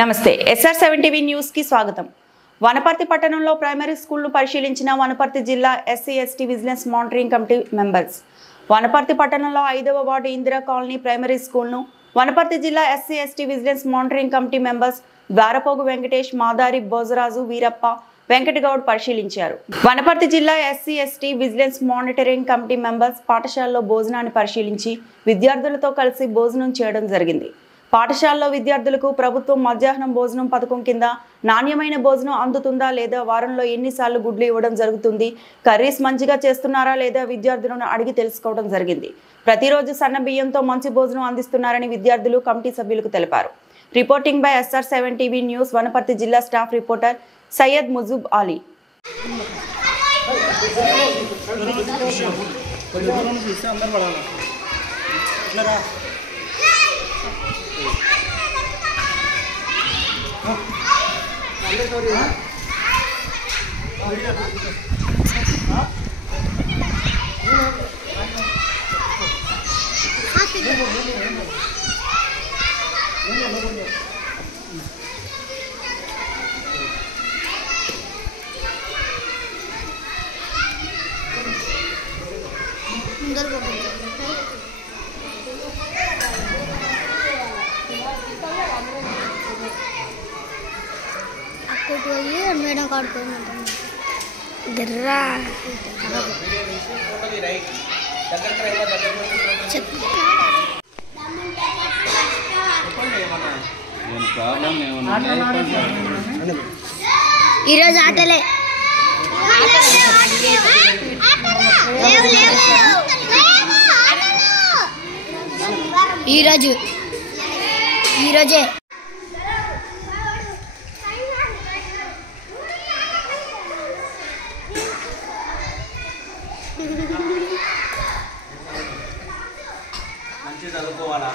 నమస్తే SR7 TV news కి స్వాగతం. వనపర్తి పట్టణంలో ప్రైమరీ స్కూల్ ను పరిశీలించిన వనపర్తి జిల్లా SC ST vigilance monitoring committee members. Wanaparthy పట్టణంలో 5వ ward Indira colony primary school ను వనపర్తి జిల్లా SC ST vigilance monitoring committee members Dwarapogu Venkatesh, Madari Bojaraju, Veerappa, Venkatgoud పరిశీలించారు. వనపర్తి జిల్లా SC ST vigilance monitoring committee members పాఠశాలలో భోజనాన్ని పరిశీలించి విద్యార్థులతో కలిసి భోజనం చేయడం జరిగింది. పాఠశాలలో విద్యార్థులకు ప్రభుత్వం మధ్యాహ్నం భోజనం పథకం కింద నాణ్యమైన భోజనం అందుతుందా లేదా, వారంలో ఎన్నిసార్లు గుడ్లు ఇవ్వడం జరుగుతుంది, కర్రీస్ మంచిగా చేస్తున్నారా లేదా విద్యార్థులను అడిగి తెలుసుకోవడం జరిగింది. ప్రతిరోజు సన్న బియ్యంతో మంచి భోజనం అందిస్తున్నారని విద్యార్థులు కమిటీ సభ్యులకు తెలిపారు. Reporting by SR7 TV news. Wanaparthy జిల్లా staff reporter Syed Mujib Ali. Madam గిర్రా ఈరోజు ఆటలే ఈరోజే మంచి చదువుకోవాలా.